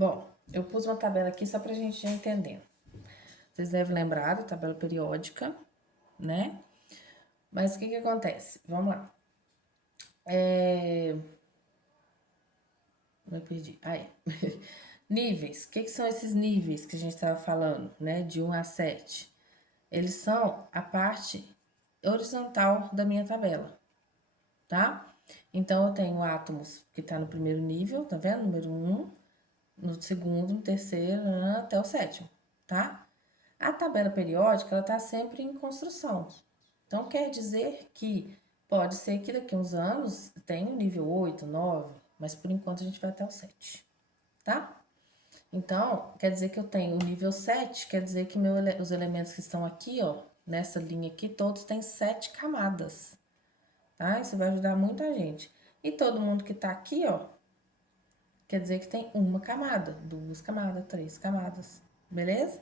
Bom, eu pus uma tabela aqui só pra gente já entender. Vocês devem lembrar da tabela periódica, né? Mas o que que acontece? Vamos lá. Eu perdi. Aí. Níveis. O que que são esses níveis que a gente estava falando, né? De 1 a 7. Eles são a parte horizontal da minha tabela, tá? Então, eu tenho átomos que tá no primeiro nível, tá vendo? Número 1, no segundo, no terceiro, até o sétimo, tá? A tabela periódica, ela tá sempre em construção. Então, quer dizer que pode ser que daqui a uns anos tenha o nível 8, 9, mas por enquanto a gente vai até o 7, tá? Então, quer dizer que eu tenho o nível 7, quer dizer que os elementos que estão aqui, ó, nessa linha aqui, todos têm 7 camadas, tá? Isso vai ajudar muita gente. E todo mundo que tá aqui, ó, quer dizer que tem uma camada, duas camadas, três camadas, beleza?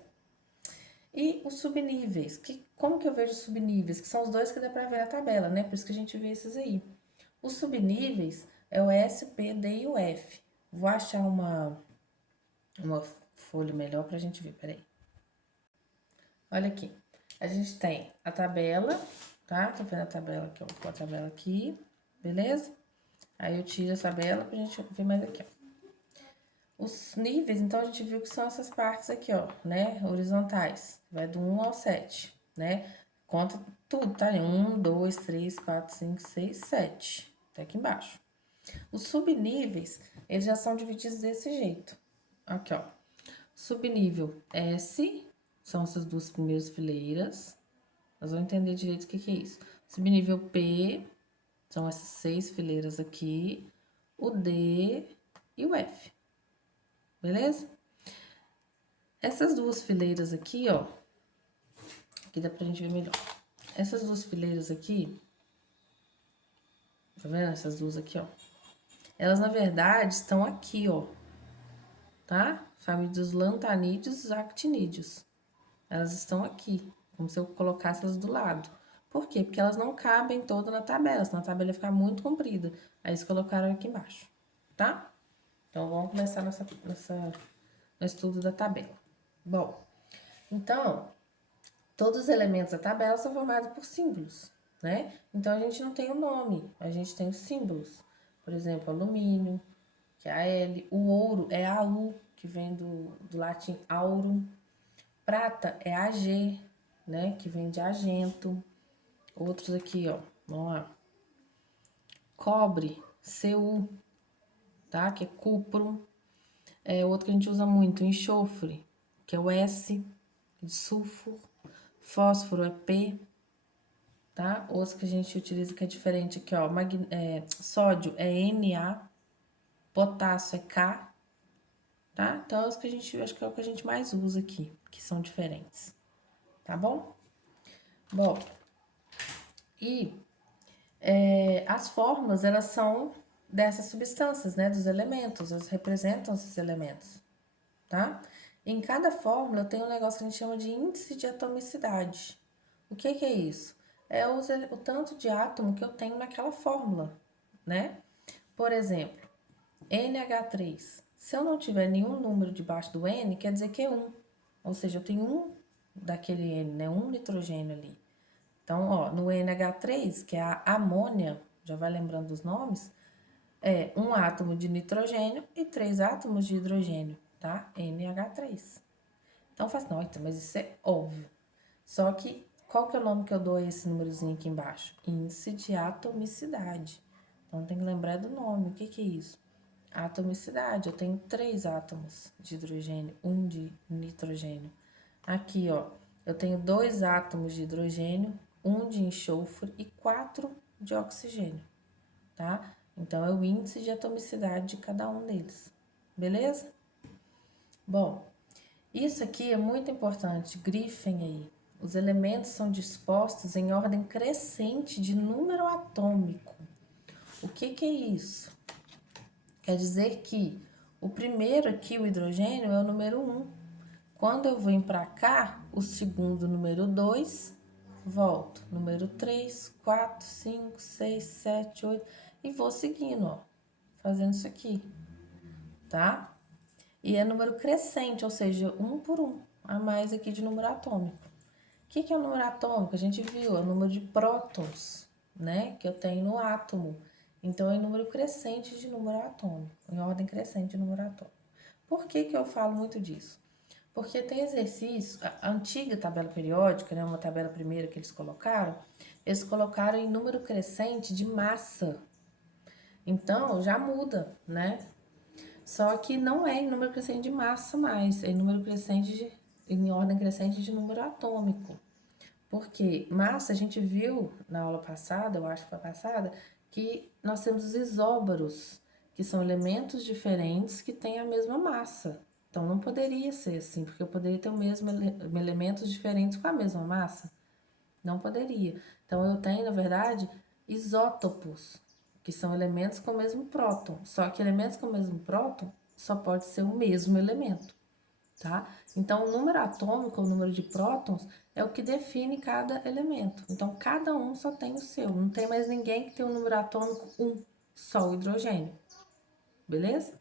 E os subníveis, como que eu vejo os subníveis? Que são os dois que dá pra ver na tabela, né? Por isso que a gente vê esses aí. Os subníveis é o S, P, D e o F. Vou achar uma folha melhor pra gente ver, peraí. Olha aqui, a gente tem a tabela, tá? Tô vendo a tabela aqui, ó, vou pôr a tabela aqui, beleza? Aí eu tiro a tabela pra gente ver mais aqui, ó. Os níveis, então, a gente viu que são essas partes aqui, ó, né? Horizontais. Vai do 1 ao 7, né? Conta tudo, tá? 1, 2, 3, 4, 5, 6, 7. Até aqui embaixo. Os subníveis, eles já são divididos desse jeito. Aqui, ó. Subnível S, são essas duas primeiras fileiras. Nós vamos entender direito o que que é isso. Subnível P, são essas 6 fileiras aqui. O D e o F. Beleza? Essas duas fileiras aqui, ó, aqui dá pra gente ver melhor. Essas duas fileiras aqui, tá vendo? Essas duas aqui, ó. Elas, na verdade, estão aqui, ó, tá? Família dos lantanídeos e actinídeos. Elas estão aqui, como se eu colocasse elas do lado. Por quê? Porque elas não cabem todas na tabela, senão a tabela ia ficar muito comprida. Aí eles colocaram aqui embaixo, tá? Então, vamos começar no estudo da tabela. Bom, então, todos os elementos da tabela são formados por símbolos, né? Então, a gente não tem o nome, a gente tem os símbolos. Por exemplo, alumínio, que é a L. O ouro é a U, que vem do latim aurum. Prata é a G, né? Que vem de agento. Outros aqui, ó. Vamos lá. Cobre, Cu, tá? Que é cupro. É outro que a gente usa muito, enxofre, que é o S, de sulfuro. Fósforo é P, tá? Outros que a gente utiliza que é diferente aqui, ó. Sódio é Na, potássio é K, tá? Então, os que a gente, acho que é o que a gente mais usa aqui, que são diferentes, tá bom? Bom, e as fórmulas, elas são dessas substâncias, né? Dos elementos, elas representam esses elementos, tá? Em cada fórmula tem um negócio que a gente chama de índice de atomicidade. O que que é isso? É o tanto de átomo que eu tenho naquela fórmula, né? Por exemplo, NH3. Se eu não tiver nenhum número debaixo do N, quer dizer que é 1. Ou seja, eu tenho um daquele N, né? Um nitrogênio ali. Então, ó, no NH3, que é a amônia, já vai lembrando dos nomes, é um átomo de nitrogênio e 3 átomos de hidrogênio, tá? NH3. Então, faz, nossa, mas isso é óbvio. Só que, qual que é o nome que eu dou a esse númerozinho aqui embaixo? Índice de atomicidade. Então, tem que lembrar do nome. O que que é isso? Atomicidade. Eu tenho 3 átomos de hidrogênio, um de nitrogênio. Aqui, ó, eu tenho 2 átomos de hidrogênio, um de enxofre e 4 de oxigênio, tá? Então, é o índice de atomicidade de cada um deles, beleza? Bom, isso aqui é muito importante, grifem aí. Os elementos são dispostos em ordem crescente de número atômico. O que que é isso? Quer dizer que o primeiro aqui, o hidrogênio, é o número 1. Quando eu venho para cá, o segundo, número 2, volto. Número 3, 4, 5, 6, 7, 8 e vou seguindo, ó, fazendo isso aqui, tá? E é número crescente, ou seja, um por um, a mais aqui de número atômico. O que é o número atômico? A gente viu, é o número de prótons, né, que eu tenho no átomo. Então, é número crescente de número atômico, em ordem crescente de número atômico. Por que que eu falo muito disso? Porque tem exercício, a antiga tabela periódica, né, uma tabela primeira que eles colocaram em número crescente de massa. Então, já muda, né? Só que não é em número crescente de massa mais, é em número crescente em ordem crescente de número atômico. Porque massa, a gente viu na aula passada, eu acho que foi passada, que nós temos os isóbaros, que são elementos diferentes que têm a mesma massa. Então não poderia ser assim, porque eu poderia ter o mesmo elementos diferentes com a mesma massa. Não poderia. Então eu tenho, na verdade, isótopos, que são elementos com o mesmo próton. Só que elementos com o mesmo próton só pode ser o mesmo elemento, tá? Então o número atômico, o número de prótons, é o que define cada elemento. Então cada um só tem o seu. Não tem mais ninguém que tem o número atômico 1, só o hidrogênio. Beleza?